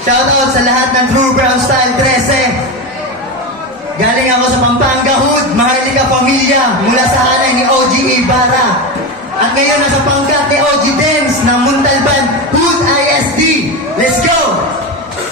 Shoutout sa lahat ng True Brown Style 13. Galing ako sa Pampanga Hood, Maharlika Pamilya, mula sa hanay ni OG Ibarra. At ngayon nasa pangkat ni OG Dance ng Muntalban Hood ISD. Let's go!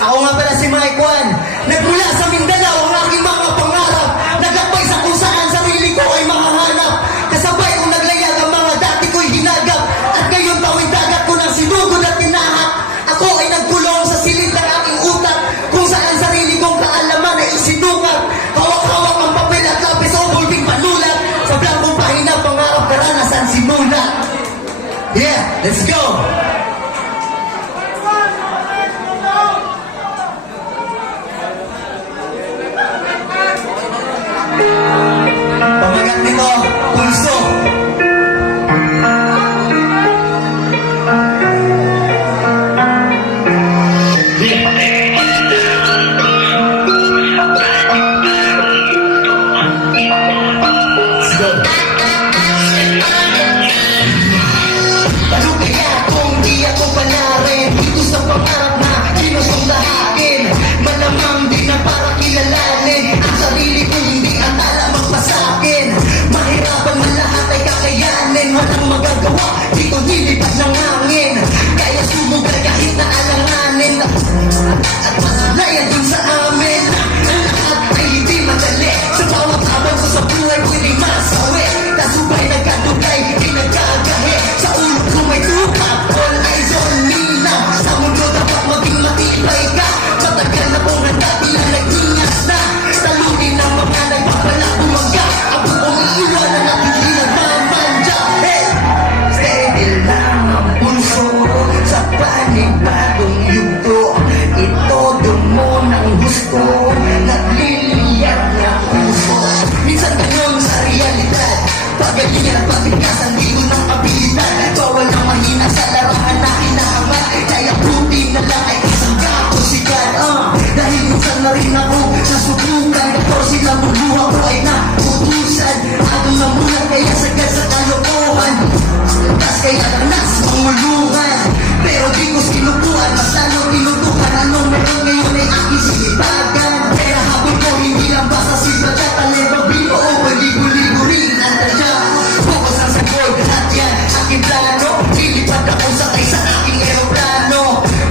Ako nga pala si Mike Juan. Nagmula sa Mindanao ang aking mga pangarap. Nagapay sa kung saan sarili ko ay makahanap. Kasabay kong naglayag ang mga dati ko'y hinagap. At ngayon tawid dagat ko ng sinugod at tinahak. Ako ay nagkulong sa silid ng aking utak. Kung saan sarili kong kaalaman ay isinukat. Hawak-hawak ang papel at lapis o bulbing panulat. Sa blankong pahina pangarap karanasan simulat. Yeah, let's go! Pamagat nito, pulso. Ano kaya kung di ako panarin dito sa pangarap na kinusunglahain? Malamang di na para kilalanin ang sarili kong hindi akala magpasakin. Mahirapan man lahat ay kakayanin. Walang magagawa, dito nilipad ng hangin. Kaya sumugal kahit na alanganin. At masalayan dun sa amin. Ang lahat ay hindi madali. Sa bawat habang ko sa buhay pwede masawi. Kasubay nagkadugay, pinagkagahe. Sa ulo ko may tukap, all eyes on me now. Sa mundo dapat maging matibay ka. Matagal na kong handa, bilang nagtingas na. Talunin ng mga nagpapala bumaga. Ako kong iiwanan at hindi nagmamandya. Hey! Steady lang ang pulso sa panibagong yugto. Ito dumo ng gusto, nagliliyap na puso. Minsan ganun sa realidad, pagalingan at pagbigkasan, di ko ng abilidad. Bawal na mahina sa larangan na hinahangat. Kaya puti na lang ay kasangga ko sikat. Dahil minsan na rin ako nasubukan. Kapag sila buluha ko ay naputusan. Ako na muna kaya sagad sa kalokohan. Tas kaya lang nasa mangulungan. Pero di ko sinubuan, mas lalo tinutukan. Anong meron ngayon ay aking sinibagan. Kaya habol ko hindi lang basta sibat at talento. Bino o paligo-ligo rin ang tadya. Bukas ang sagoy, lahat yan aking plano. Lilipad ako sakay sa aking aeroplano.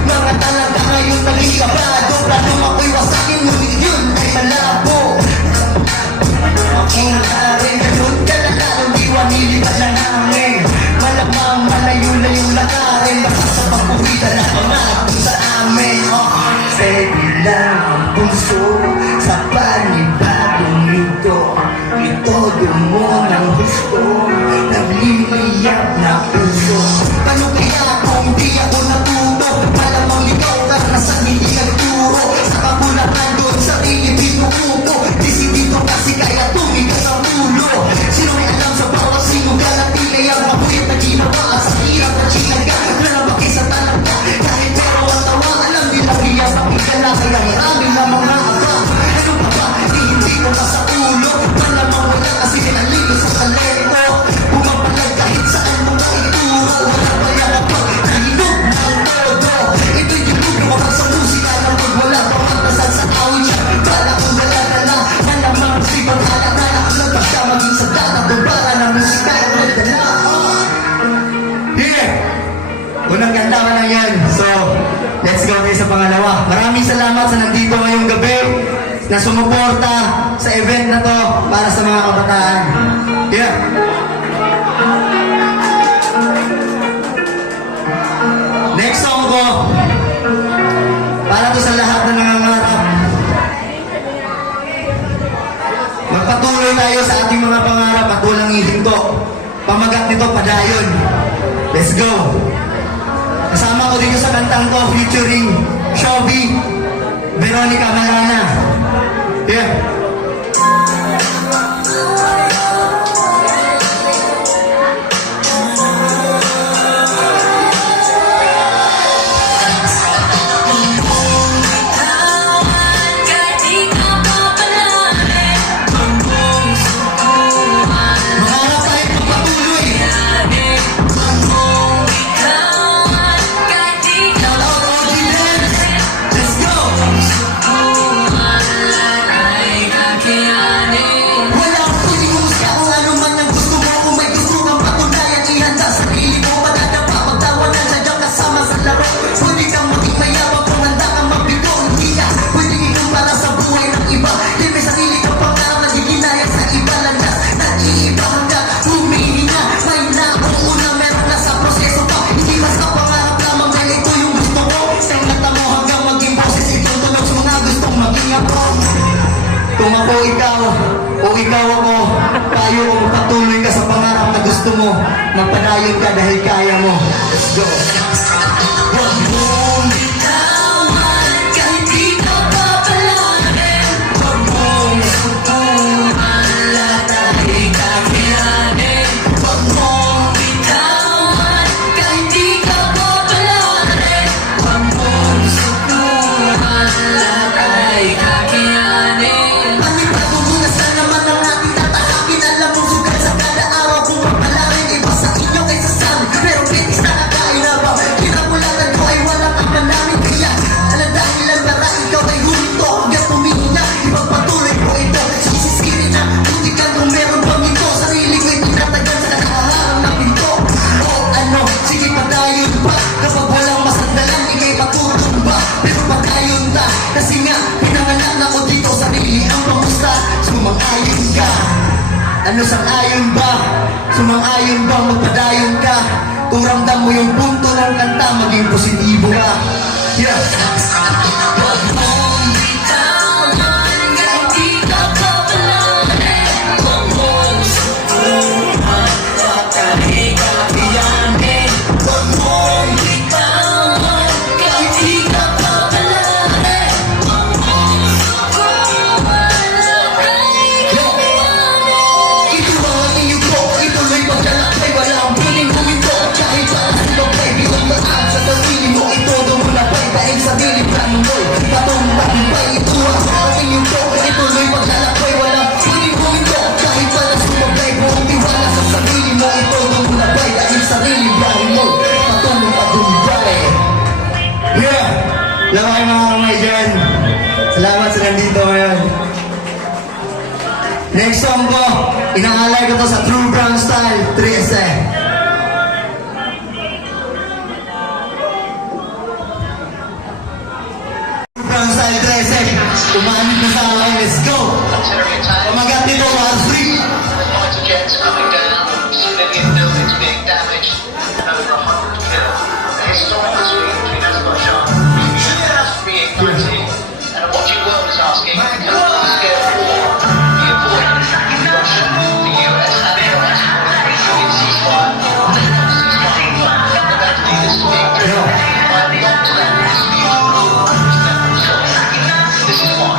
Mga talaga ngayon naging kabado. Plano ako'y wasakin, ngunit yun ay malabo. Aking nakarin, ganun ka na lalong diwan. Nilipad ng hangin. Malamang malayo-layo lakarin. Basta sa pagpupita na pangarap sa amin. Steady lang ang puso sa panibagong luto. Ito dumo ng gusto, nagliliyap na puso. Paano kaya kung di ako natuto? Malamang ikaw karanasan hindi nagturo. Sa kabulakan doon sa ilipin mo upo. Disidito kasi kaya tumigas ang ulo. Sino may alam sa bawat sinugal at pilay ang mabuhit na ginawa. At sa hirap na chinaga, nalabaki sa talaga. Kahit pero ang tawa, alam nila hiya pakigala. Kaya maraming na mga aba. Ano pa ba? Hindi ko pa sa ulo. Malamang wala kasi pinalilo sa talento. Bumapalag kahit saan mo maituro. Wala pa yan ako, nahinog ng todo. Ito'y dilubyo kapag sa musika na pag wala pang magdasal sa awit siya. Bala kong dala-dala, malamang si pag-alala. Alam pa siya maging sa data, bubara ng musika na nagdala. Yeah! Unang ganda ka lang yan. So, let's go kayo sa pangalawa. Maraming salamat sa nandito ngayong gabi na sumuporta sa event na to para sa mga kabataan. Yeah! Next song ko, para to sa lahat na nangangarap. Magpatuloy tayo sa ating mga pangarap at walang hihinto. Pamagat nito, padayon. Let's go! Kasama ko dito sa kantang ko featuring Shobi, Veronica Malana. Yeah. Let's ikaw, o ikaw ako, tayo kung patuloy ka sa pangarap na gusto mo, magpadayon ka dahil kaya mo. Let's go. Huwag mong bitawan kahit di ka papalarin. Huwag mong sutuhan lahat ay kakayanin. Huwag mong bitawan kahit di ka papalarin. Huwag mong sutuhan lahat ay kakayanin. Panibago mo na sana naman ang ating tatahakin. Alam mo sugat sa kada araw kung mapalarin. Iba sa inyo kaysa sa amin, pero bitis na nakain na ba? Kinapulatan ko ay walang ama namin. Kaya alam dahilan para ikaw ay humito hanggang tumihina. Ipagpatuloy ko ito, sisiskirin na tutikan kung meron bang ito. Sarili ko'y tinatagan sa nakaharang na pinto. O ano, sige patayon pa. Kapag walang masandalan, ikay matutumba. Pero patayon ta, kasi nga pinanganak ako dito. Sarili ang pamusta, sumang-ayon ka. Ano sang-ayon ba? Sumang-ayon ba? Magpadayon ka. Kung ramdam mo yung punto ng kanta, maging positibo ka. Yeah. Huwag mong bitawan kahit di ka papalarin. Huwag mong sutuhan kahit kakayanin. Huwag mong bitawan kahit di ka papalarin. Huwag mong sutuhan kahit kakayanin. Ito ang inyo ko, ituloy paglalakbay, walang piling huminto. Kahit saan lumabay, bilang daan sa sarili mo, ito dumulabay. Dahil sarili plano mo'y patong tagumpay. Ito ang inyo ko, ituloy paglalakbay, walang piling huminto. Kahit saan lumabay, buong tiwala sa sarili mo, ito dumulabay. Dahil sarili plano mo'y patong tagumpay. Yeah! Lawa kayo mga kamay dyan. Salamat sa nandito ngayon. Next song ko, inaalay ko to sa True Brown Style, 3SM. True Brown Style, 3SM. Umanit na sa akin, let's go! Pamagat dito, 1-3. Fighter jets coming down, civilian buildings being damaged, and over 100 killed. The historical dispute between Azerbaijan and Armenia is reigniting, and a watching world is asking, can a full-scale war be avoided? Russia, the US, and France want a European ceasefire, and a ceasefire. The bad leaders to being driven by the not-to-land dispute over this is why.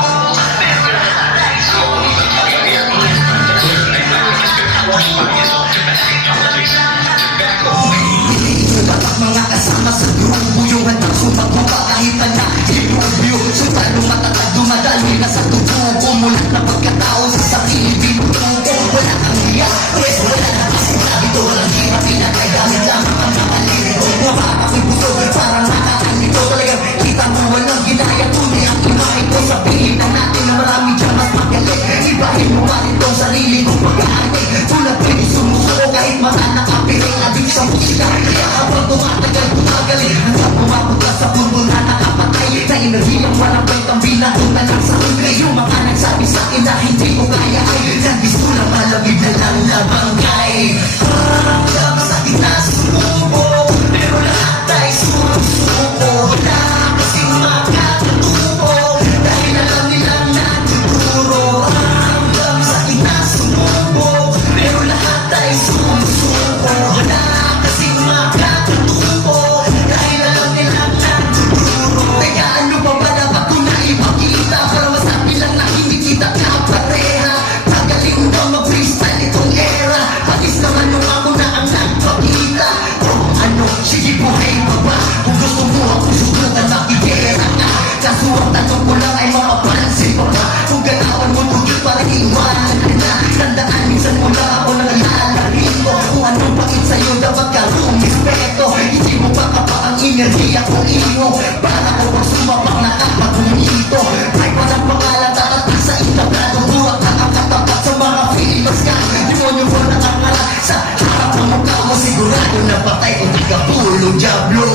Dapat mga kasama sa grupo yung handang sumagupa kahit na i-review. Sundalo matatag dumadali na sa tutubo. Mulat na pagkatao sa sarili binutubo. Wala kang hiya, pwes wala na kasila. Ito walang hirap, pinagkagamit lamang ang mga liriko. Wabak ako'y buto, parang nakakalito. Talagang kita mo walang ginaya, kundi ang imahe ko. Sabihin na natin na marami dyan mas magaling. Ibahin mo nga ito ang sarili kong pag-aani. Tulad pwede sumusuko kahit mata nakapiring. Adik sa musika, kaya habang tumatagal tumagaling. Hanggang pumapunta sa pundo na nakapatay. Sa enerhiyang walang kwentang binatong na lang sa huli. Yung mga nagsabi sa akin na hindi ko kaya ay nandito lang malamig na lang na bangkay. Hanggang sa kita sumubo, pero lahat ay sumusuko. Wala kasing makatutubo, dahil alam nilang natuturo. Hanggang sa kita sumubo, pero lahat ay sumusuko. Wala kasing makatutubo, dahil alam nilang natuturo. Teka, ano pa ba dapat ko na ipakita para masabi lang na hindi kita kapareha? Pagaling daw mag-freestyle itong era. Patis naman nung ako na ang nagpakita. Kung ano, sige buhay pa ba? Kung gusto mo ako subukan, makikera ka. Kaso ang tanong ko lang ay makapansin pa ba? Kung ganawan mo tugil para iwanan ka na. Tandaan minsan mo lang ako nang lalarin ko. Kung anong bakit sa'yo dapat ka rumispeto. Hindi mo pa ka pa ang enerhiya ko iyo. Para ko pag sumapak nakapagumito. Ay walang pangalan tatatak sa itablado. Buwag ka ang katapat sa mga feelings ka. Demonyo mo nakakala sa harap ng mukha mo. Sigurado na patay kung di ka pulong diablo.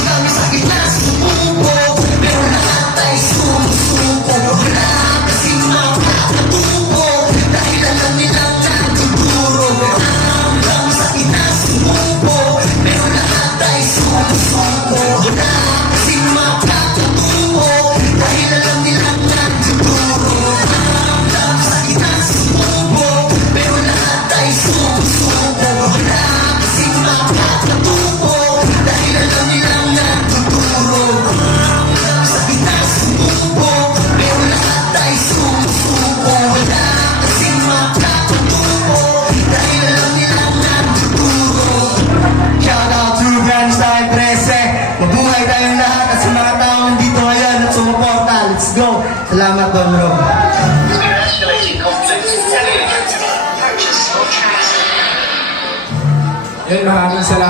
Kami sa gitna sumubo, pero lahat ay sumusuko. Wala kasing makakatubo, dahil alam nilang natuturo. Hanggang sa gitna sumubo, pero lahat ay sumusuko. Wala kasing makakatubo, dahil alam nilang natuturo. Don Rob. There's been an escalating conflict. Purchase your tracks. Yun, maraming salamat.